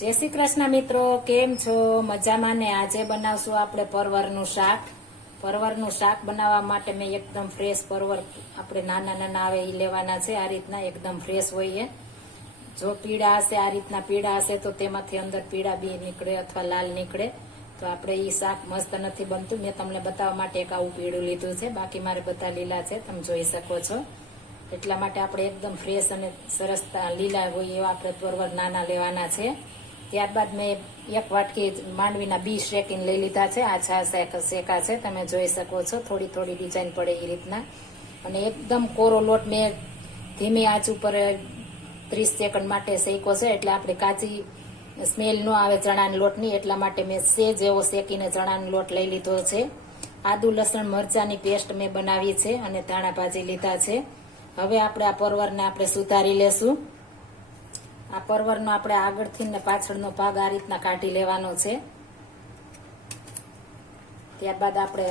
જય શ્રી કૃષ્ણ મિત્રો, કેમ છો? મજામાં ને? આજે બનાવશું આપણે પરવરનું શાક. પરવરનું શાક બનાવવા માટે મેં એકદમ ફ્રેશ પરવર આપણે નાના નાના આવે એ લેવાના છે. આ રીતના એકદમ ફ્રેશ હોય. જો પીળા હશે, આ રીતના પીળા હશે તો તેમાંથી અંદર પીળા બી નીકળે અથવા લાલ નીકળે તો આપણે એ શાક મસ્ત નથી બનતું. મેં તમને બતાવવા માટે એક આવું પીળું લીધું છે, બાકી મારે બધા લીલા છે, તમે જોઈ શકો છો. એટલા માટે આપણે એકદમ ફ્રેશ અને સરસ લીલા હોય એવા આપણે પરવર નાના લેવાના છે. ત્યારબાદ મેં એક વાટકી માંડવીના બી શેકીને લઈ લીધા છે. આછા શેકા છે, તમે જોઈ શકો છો. થોડી થોડી ડિઝાઇન પડે એ રીતના. અને એકદમ કોરો લોટ મેં ધીમી આંચ ઉપર 30 સેકન્ડ માટે શેક્યો છે, એટલે આપણે કાચી સ્મેલ ન આવે ચણાના લોટની. એટલા માટે મેં સેજ એવો શેકીને ચણાનો લોટ લઈ લીધો છે. આદુ લસણ મરચાની પેસ્ટ મેં બનાવી છે અને ધાણા ભાજી લીધા છે. હવે આપણે આ પરવરને આપણે સુધારી લેશું. આ પરવરનો આપણે આગળથી ને પાછળનો ભાગ આ રીતના કાઢી લેવાનો છે. ત્યારબાદ આપણે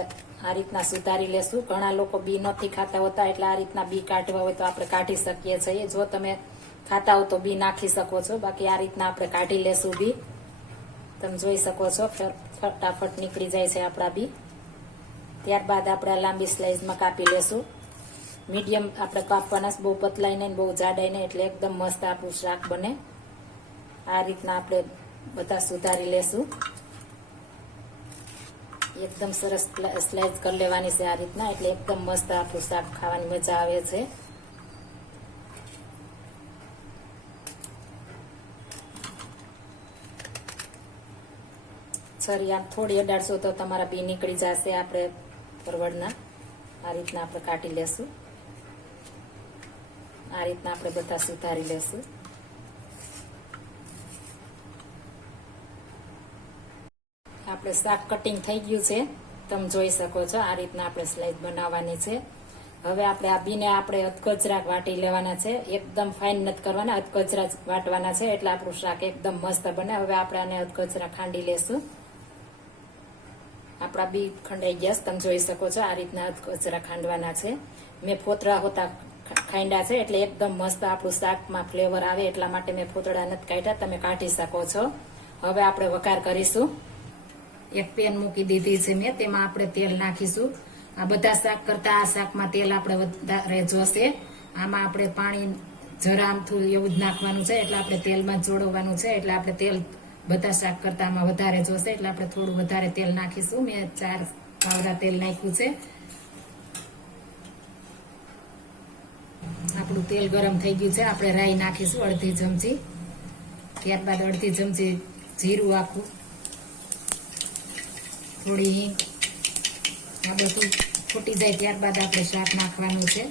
આ રીતના સુધારી લેશું. ઘણા લોકો બી નથી ખાતા હોતા, એટલે આ રીતના બી કાઢવા હોય તો આપણે કાઢી શકીએ છીએ. જો તમે ખાતા હો તો બી નાખી શકો છો, બાકી આ રીતના આપણે કાઢી લેશું બી. તમે જોઈ શકો છો, ફટાફટ નીકળી જાય છે આપણા બી. ત્યારબાદ આપણે લાંબી સ્લાઇસમાં કાપી લેશું. મીડિયમ આપણે કાપવાના, બહુ પતલાઈ નહીં બહુ જાડાઈ નહીં, એટલે એકદમ મસ્ત આપણું શાક બને. આ રીતના આપણે બધા સુધારી લેશું. એકદમ સરસ સ્લાઇસ કરી લેવાની છે આ રીતના, એટલે એકદમ મસ્ત આપણું શાક ખાવાની મજા આવે છે. છરી આમ થોડી અડાડશો તો તમારા બી નીકળી જશે. આપણે પરવળના આ રીતના આપણે કાઢી લેશું. આ રીતના આપણે બધા સુધારી લેશું. આપણે શાક કટિંગ થઈ ગયું છે, તમે જોઈ શકો છો. આ રીતના આપણે સ્લાઇસ બનાવવાની છે. હવે આપણે આ બીને આપણે અધકચરા વાટી લેવાના છે. એકદમ ફાઇન નથી કરવાના, અધકચરા વાટવાના છે, એટલે આપણું શાક એકદમ મસ્ત બને. હવે આપણે આને અધકચરા ખાંડી લેશું. આપણા બી ખંડાઈ ગયા, તમે જોઈ શકો છો. આ રીતના અધકચરા ખાંડવાના છે. મેં ફોતરા હોતા ખાંડ્યા છે, એટલે એકદમ મસ્ત આપણું શાકમાં ફ્લેવર આવે, એટલા માટે મેં ફોતળા નથી કાઢ્યા. તમે કાઢી શકો છો. હવે આપણે વઘાર કરીશું. એક પેન મૂકી દીધી છે મેં, તેમાં આપણે તેલ નાખીશું. આ બધા શાક કરતા આ શાકમાં તેલ આપણે વધારે જોશે. આમાં આપણે પાણી જરા આમથું એવું જ નાખવાનું છે, એટલે આપણે તેલમાં જોડવાનું છે. એટલે આપણે તેલ બધા શાક કરતા આમાં વધારે જોશે, એટલે આપણે થોડું વધારે તેલ નાખીશું. મેં 4 પાવડા તેલ નાખ્યું છે. આપણું તેલ ગરમ થઈ ગયું છે. આપણે રાઈ નાખીશું અડધી ચમચી. ત્યારબાદ અડધી ચમચી જીરું આખું, થોડી હિંગ. આ બધું ફૂટી જાય ત્યારબાદ આપણે શાક નાખવાનું છે.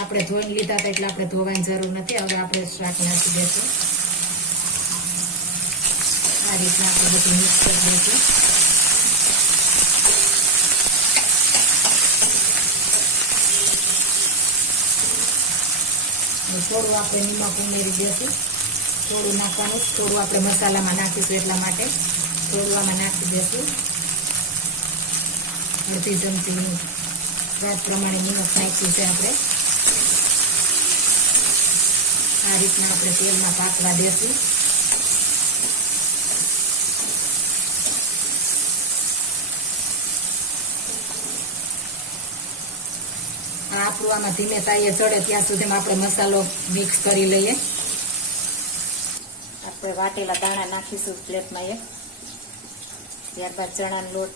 આપણે ધોઈને લીધા હતા એટલે આપણે ધોવાની જરૂર નથી. હવે આપણે શાક નાખી દઈશું. આ રીતના આપણે બધું મિક્સ કરી દઈશું. થોડું આપણે નિમક ઉમેરી દઈશું. થોડું નાખવાનું, થોડું આપણે મસાલામાં નાખીશું, એટલા માટે થોડું આમાં નાખી દઈશું. અડધી ચમચી સ્વાદ પ્રમાણે નિમક નાખ્યું છે આપણે. આ રીતના આપણે તેલમાં પાકવા દેશું. આપણું આમાં ધીમે તાઈએ ચડે ત્યાં સુધીમાં આપણે મસાલો મિક્સ કરી લઈએ. આપણે વાટેલા દાણા નાખીશું પ્લેટમાં એક. ત્યારબાદ ચણાનો લોટ,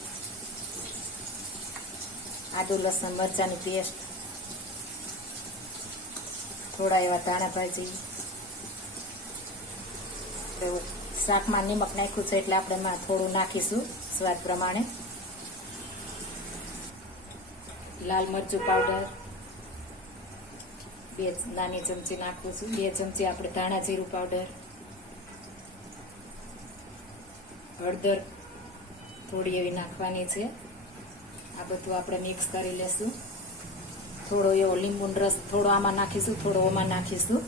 આદુ લસણ મરચાની પેસ્ટ, થોડા એવા ધાણા ભાજી. શાકમાં નિમક નાખ્યું છે, એટલે આપણે એમાં થોડું નાખીશું સ્વાદ પ્રમાણે. લાલ મરચું પાવડર 2 નાની ચમચી નાખું છું. 2 ચમચી આપણે ધાણા જીરું પાવડર, હળદર થોડી એવી નાખવાની છે. આ બધું આપણે મિક્સ કરી લેશું. થોડો એવો લીંબુનો રસ થોડો આમાં નાખીશું, થોડો આમાં નાખીશું.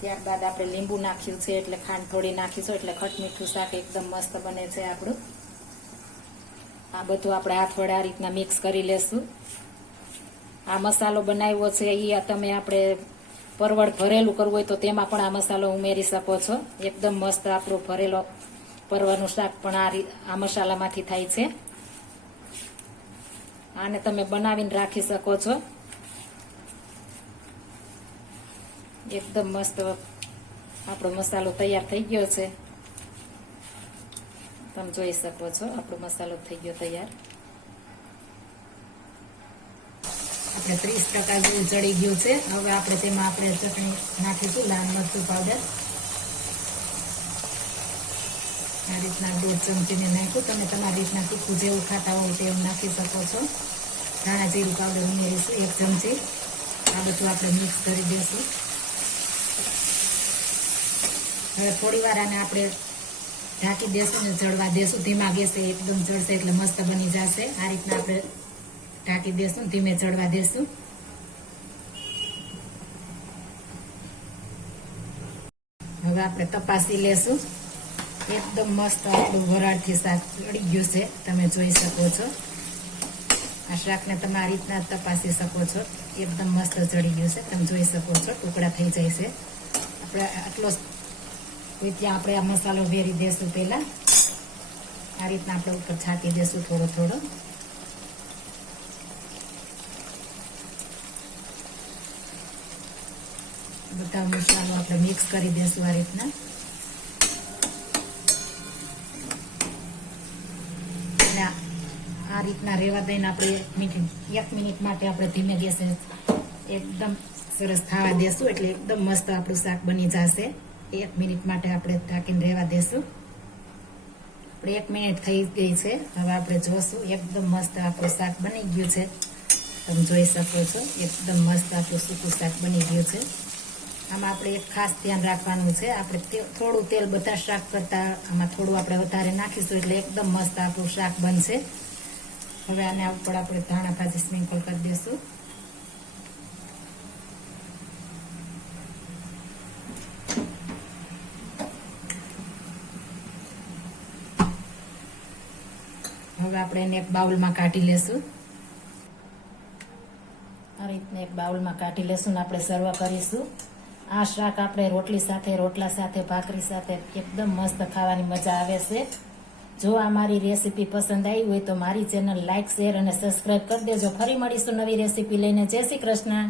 ત્યારબાદ આપણે લીંબુ નાખ્યું છે, એટલે ખાંડ થોડી નાખીશું, એટલે ખટ મીઠું શાક એકદમ મસ્ત બને છે આપણું. આ બધું આપણે હાથ વડે આ રીતના મિક્સ કરી લેશું. આ મસાલો બનાવ્યો છે એ તમે આપણે પરવળ ભરેલું કરવું હોય તો તેમાં પણ આ મસાલો ઉમેરી શકો છો. એકદમ મસ્ત આપણું ભરેલો પરવળનું શાક પણ આ મસાલામાંથી થાય છે. આને તમે બનાવીને રાખી શકો છો. એકદમ મસ્ત આપણો મસાલો તૈયાર થઈ ગયો છે. તમે જોઈ શકો છો આપણો મસાલો થઈ ગયો તૈયાર. આપણે 30% જેવું ચડી ગયું છે. હવે આપણે તેમાં ચટણી નાખીશું, લાલ મરચું પાવડર. આ રીતના 2 ચમચી મેં નાખ્યું. તમે તમારી રીતના તીખું જેવું ખાતા હોય તેવું નાખી શકો છો. ધાણા જીરું પાવડર ઉમેરીશું 1 ચમચી. આ બધું આપણે મિક્સ કરી દઈશું. હવે થોડી વાર આને આપણે ઢાંકી દેશું ને ચડવા દેશું. ધીમા ગેસે એકદમ ચડશે એટલે મસ્ત બની જશે. આ રીતના આપણે ઢાંકી દેશું, ધીમે ચડવા દેશું. હવે આપણે તપાસી લેશું. એકદમ મસ્ત આપણું વરાળથી શાક ચડી ગયું છે. તમે જોઈ શકો છો. આ શાકને તમે આ રીતના તપાસી શકો છો. એકદમ મસ્ત ચડી ગયું છે. તમે જોઈ શકો છો ટુકડા થઈ જાય છે. આપણે આટલો ત્યાં આપણે આ મસાલો વેરી દેશું. પહેલા આ રીતના આપણે ઉપર છાંટી દેશું થોડો થોડો. બધા મસાલો આપણે મિક્સ કરી દેશું આ રીતના. આ રીતના રેવા દઈને આપણે 1 મિનિટ માટે આપણે ધીમે ગેસે એકદમ સરસ થવા દેશું. એટલે એકદમ મસ્ત આપણું શાક બની જશે. 1 મિનિટ માટે આપણે ઢાંકીને રહેવા દેશું. આપણે 1 મિનિટ થઈ ગઈ છે. હવે આપણે જોશું. એકદમ મસ્ત આપણું શાક બની ગયું છે. તમે જોઈ શકો છો એકદમ મસ્ત આપણું સૂકું શાક બની ગયું છે. આમાં આપણે એક ખાસ ધ્યાન રાખવાનું છે. આપણે થોડું તેલ બધા શાક કરતા આમાં થોડું આપણે વધારે નાખીશું એટલે એકદમ મસ્ત આપણું શાક બનશે. હવે આના ઉપર આપણે ધાણા ભાજી સ્પ્રિંકલ કરી દઈશું. હવે આપણે એને એક બાઉલમાં કાઢી લેશું. આ રીતને એક બાઉલમાં કાઢી લેશું ને આપણે સર્વ કરીશું. આ શાક આપણે રોટલી સાથે, રોટલા સાથે, ભાખરી સાથે એકદમ મસ્ત ખાવાની મજા આવે છે. જો આ મારી રેસીપી પસંદ આવી હોય તો મારી ચેનલ લાઈક, શેર અને સબસ્ક્રાઈબ કરી દેજો. ફરી મળીશું નવી રેસીપી લઈને. જય શ્રી કૃષ્ણ.